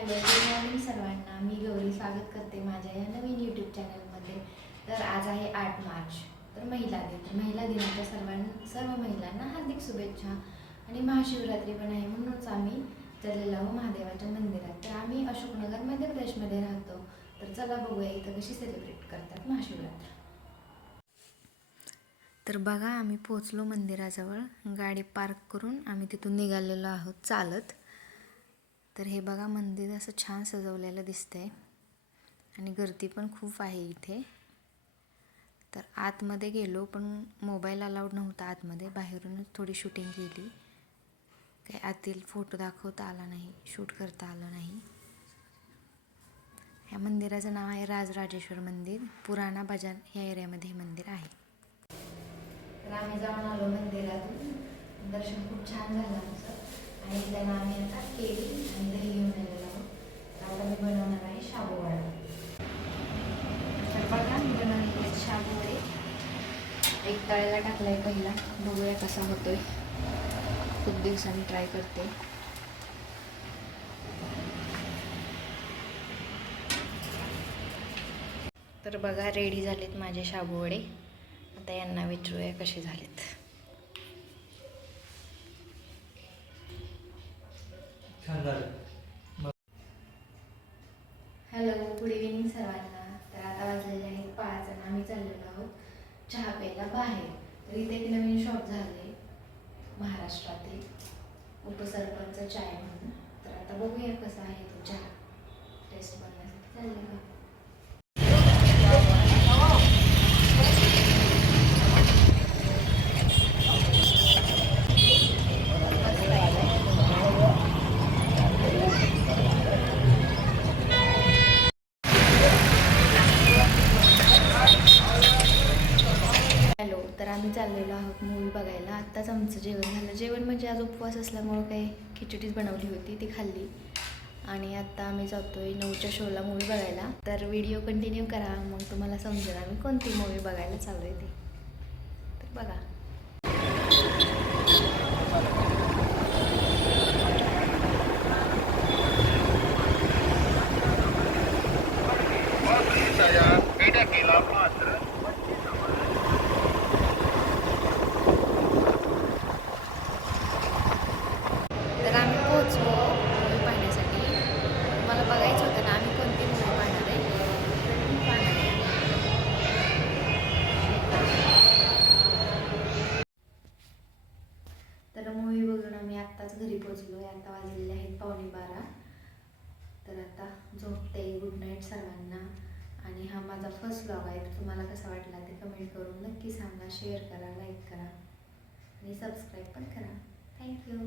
Hello, good morning सर्वांना. मी गौरी स्वागत करते माझ्या या नवीन यूट्यूब चॅनलमध्ये. तर आज आहे 8 मार्च, तर महिला दिन. तर महिला दिनाच्या सर्व महिलांना हार्दिक शुभेच्छा. आणि महाशिवरात्री पण आहे, म्हणूनच आम्ही चाललेलो आहोत महादेवाच्या मंदिरात. तर आम्ही अशोकनगर मध्य प्रदेशमध्ये राहतो. तर चला बघूया इथं कशी सेलिब्रेट करतात महाशिवरात्री. तर बघा, आम्ही पोचलो मंदिराजवळ. गाडी पार्क करून आम्ही तिथून निघालेलो आहोत चालत. तर हे बघा, मंदिर असं छान सजवलेलं दिसतंय आणि गर्दी पण खूप आहे इथे. तर आतमध्ये गेलो, पण मोबाईल अलाउड नव्हता आतमध्ये. बाहेरूनच थोडी शूटिंग केली. काही आतील फोटो दाखवता आला नाही, शूट करता आलं नाही. ह्या मंदिराचं नाव आहे राजराजेश्वर मंदिर. पुराणा बाजार ह्या एरियामध्ये हे मंदिर आहे. तर आम्ही जाऊन आलो मंदिरातून. दर्शन खूप छान झालं आमचं. आणि त्यांना आम्ही आता केळी आणि दही घेऊन आलेलो आहोत. तर आता मी बनवणार आहे शाबूवडा. तर बघा, मी बनवलेले शाबूवडे. एक तळायला टाकलाय पहिला, बघूया कसा होतोय. खूप दिवसांनी ट्राय करते. तर बघा, रेडी झालेत माझे शाबूवडे. आता यांना विचारूया कसे झालेत. हॅलो, गुड इव्हिनिंग सर्वांना. तर आता वाजलेले आहेत 5 आणि आम्ही चाललेलो आहोत चहा प्यायला बाहेर. तर इथे एक नवीन शॉप झाले महाराष्ट्रातील, उपसरपंच चाय म्हणून. तर आता बघूया कसा आहे तो चहा. टेस्ट बघण्यासाठी चालले का. हॅलो, तर आम्ही चाललेलो आहोत मूवी बघायला. आत्ताच आमचं जेवण झालं. जेवण म्हणजे आज उपवास असल्यामुळं काही खिचडीच बनवली होती, ती खाल्ली. आणि आत्ता आम्ही जातो आहे 9च्या शोला मूवी बघायला. तर व्हिडिओ कंटिन्यू करा, मग तुम्हाला समजेल आम्ही कोणती मूवी बघायला चालू आहे ते. तर बघा. तर आम्ही पोहोचलो मूवी पाहण्यासाठी. मला बघायचं होतं ना आम्ही कोणती मूवी पाहणार आहे. तर मूवी बघून आम्ही आत्ताच घरी पोहोचलो आहे. आता वाजलेले आहेत 11:15. तर आता झोपते. गुड नाईट सर्वांना. आणि हा माझा फर्स्ट व्लॉग आहे. तर तुम्हाला कसा वाटला ते कमेंट करून नक्की सांगा. शेअर करा, लाईक करा आणि सबस्क्राईब पण करा. थँक्यू.